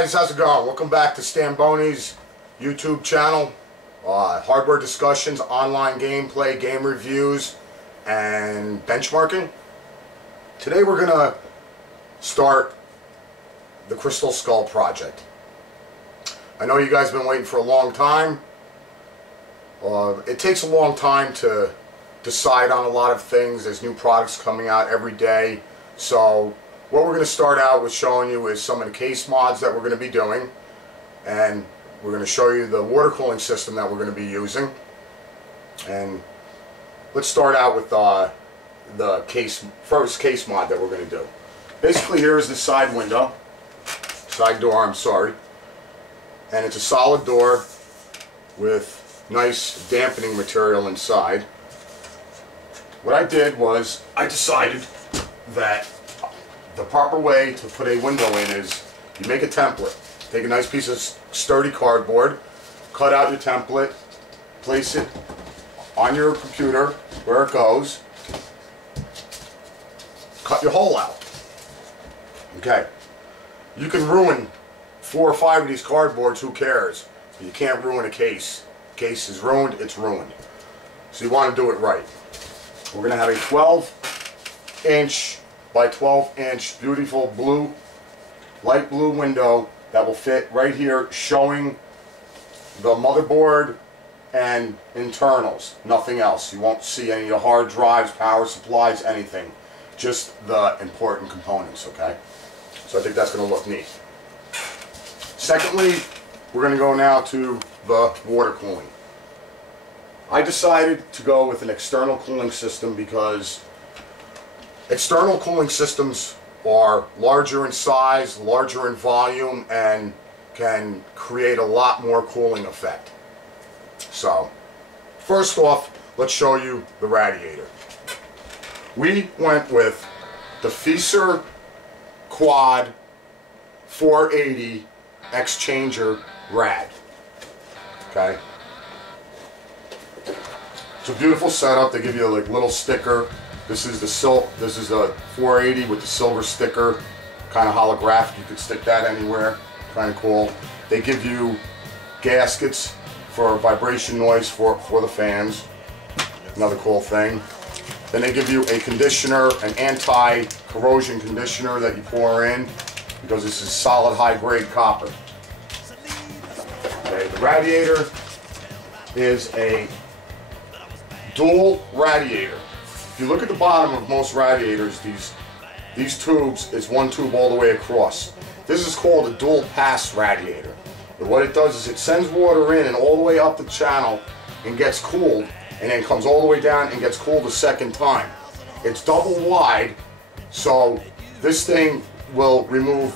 guys, how's it going? Welcome back to Stanbony's YouTube channel. Hardware discussions, online gameplay, game reviews, and benchmarking. Today we're going to start the Crystal Skull project. I know you guys have been waiting for a long time. It takes a long time to decide on a lot of things. There's new products coming out every day. So what we're going to start out with showing you is some of the case mods that we're going to be doing, and we're going to show you the water cooling system that we're going to be using. And let's start out with the first case mod that we're going to do. Basically, here's the side door, I'm sorry, and it's a solid door with nice dampening material inside. What I did was I decided that the proper way to put a window in is you make a template. Take a nice piece of sturdy cardboard, cut out your template, place it on your computer where it goes, cut your hole out. Okay. You can ruin 4 or 5 of these cardboards, who cares? You can't ruin a case. Case is ruined, it's ruined. So you want to do it right. We're going to have a 12-inch by 12-inch beautiful blue, light blue window that will fit right here, showing the motherboard and internals, nothing else. You won't see any of the hard drives, power supplies, anything, just the important components. Okay, so I think that's going to look neat. Secondly, we're going to go now to the water cooling. I decided to go with an external cooling system because external cooling systems are larger in size, larger in volume, and can create a lot more cooling effect. So, first off, let's show you the radiator. We went with the Feacer Quad 480 Exchanger Rad. Okay? It's a beautiful setup. They give you a little sticker. This is a 480 with the silver sticker, kind of holographic. You could stick that anywhere, kind of cool. They give you gaskets for vibration noise for the fans, another cool thing. Then they give you a conditioner, an anti-corrosion conditioner that you pour in, because this is solid high-grade copper. Okay, the radiator is a dual radiator. If you look at the bottom of most radiators, these tubes, it's one tube all the way across. This is called a dual pass radiator. And what it does is it sends water in and all the way up the channel and gets cooled, and then comes all the way down and gets cooled a second time. It's double wide, so this thing will remove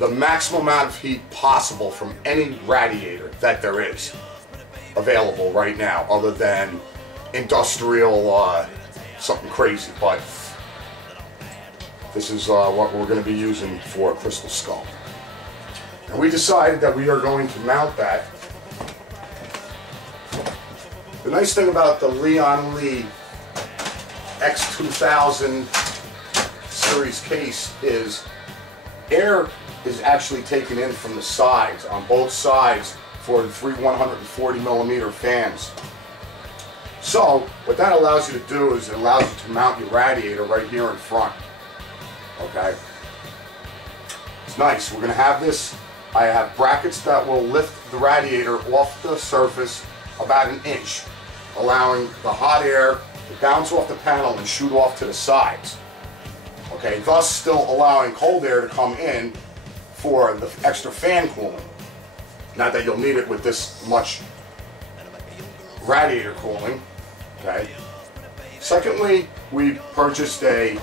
the maximum amount of heat possible from any radiator that there is available right now, other than industrial something crazy, but this is what we're going to be using for Crystal Skull. And we decided that we are going to mount that. The nice thing about the Leon Lee X2000 series case is air is actually taken in from the sides, on both sides, for the 3 140mm fans. So, what that allows you to do is it allows you to mount your radiator right here in front. Okay? It's nice. We're going to have this. I have brackets that will lift the radiator off the surface about 1 inch, allowing the hot air to bounce off the panel and shoot off to the sides. Okay? Thus still allowing cold air to come in for the extra fan cooling. Not that you'll need it with this much radiator cooling. Okay. Secondly, we purchased a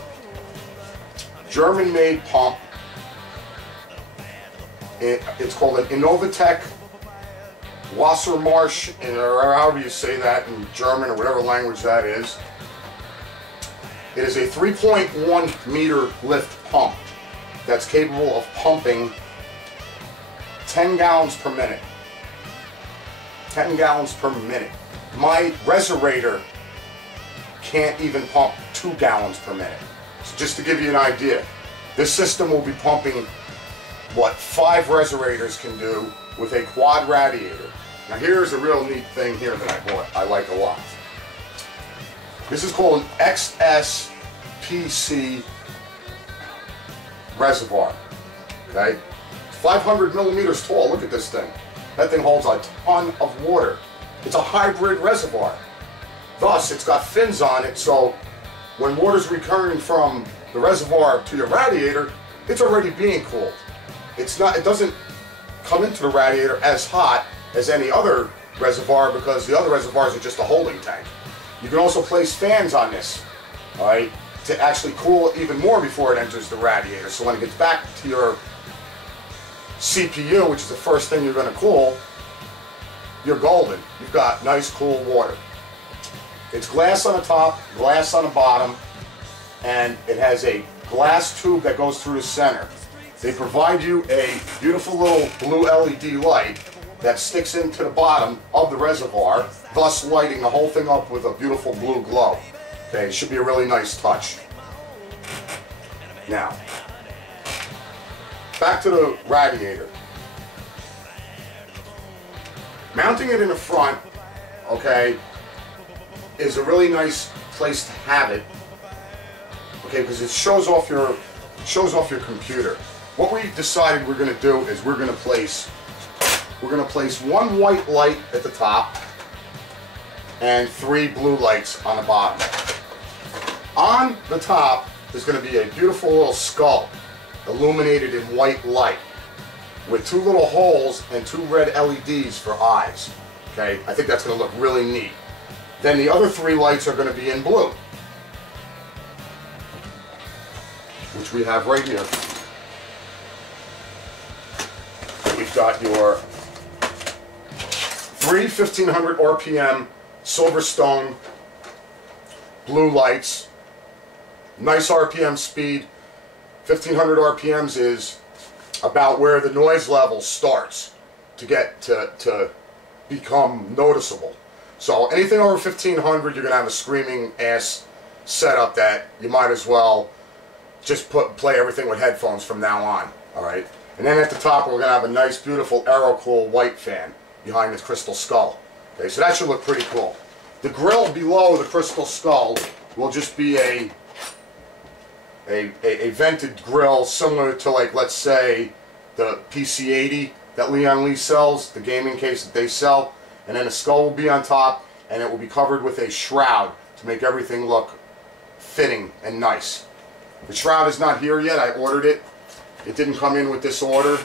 German-made pump. It's called an Innovatec Wassermarsch, or however you say that in German or whatever language that is. It is a 3.1 meter lift pump that's capable of pumping 10 gallons per minute. 10 gallons per minute. My Reserator can't even pump 2 gallons per minute. So just to give you an idea, this system will be pumping what 5 reservoirs can do with a quad radiator. Now here's a real neat thing here that I bought, I like a lot. This is called an XSPC reservoir, okay? 500 millimeters tall, look at this thing. That thing holds a ton of water. It's a hybrid reservoir. Thus, it's got fins on it, so when water's returning from the reservoir to your radiator, it's already being cooled. It doesn't come into the radiator as hot as any other reservoir because the other reservoirs are just a holding tank. You can also place fans on this, all right, to actually cool it even more before it enters the radiator. So when it gets back to your CPU, which is the first thing you're going to cool, you're golden. You've got nice cool water. It's glass on the top, glass on the bottom, and it has a glass tube that goes through the center. They provide you a beautiful little blue LED light that sticks into the bottom of the reservoir, thus lighting the whole thing up with a beautiful blue glow. Okay, it should be a really nice touch. Now, back to the radiator. Mounting it in the front, okay, is a really nice place to have it, okay, because it shows off your computer. What we decided we're going to do is we're going to place one white light at the top and 3 blue lights on the bottom. On the top is going to be a beautiful little skull illuminated in white light with 2 little holes and 2 red LEDs for eyes. Okay, I think that's going to look really neat. Then the other 3 lights are going to be in blue, which we have right here. We've got your 3 1500 RPM Silverstone blue lights. Nice RPM speed. 1500 RPMs is about where the noise level starts to get to become noticeable. So anything over 1500, you're gonna have a screaming ass setup that you might as well just play everything with headphones from now on. All right. And then at the top, we're gonna have a nice, beautiful AeroCool white fan behind this crystal skull. Okay, so that should look pretty cool. The grill below the crystal skull will just be a vented grill similar to, like, let's say the PC80 that Leon Lee sells, the gaming case that they sell, and then the skull will be on top and it will be covered with a shroud to make everything look fitting and nice. The shroud is not here yet. I ordered it. It didn't come in with this order.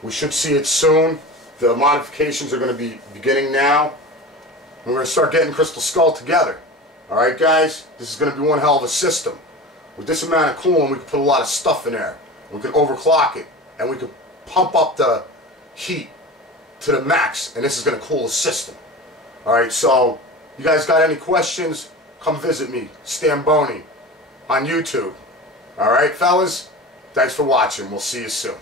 We should see it soon. The modifications are going to be beginning now. We're going to start getting Crystal Skull together. Alright guys, this is going to be one hell of a system. With this amount of cooling, we can put a lot of stuff in there. We can overclock it, and we can pump up the heat to the max, and this is going to cool the system. Alright, so you guys got any questions, come visit me, Stanbony, on YouTube. Alright fellas, thanks for watching. We'll see you soon.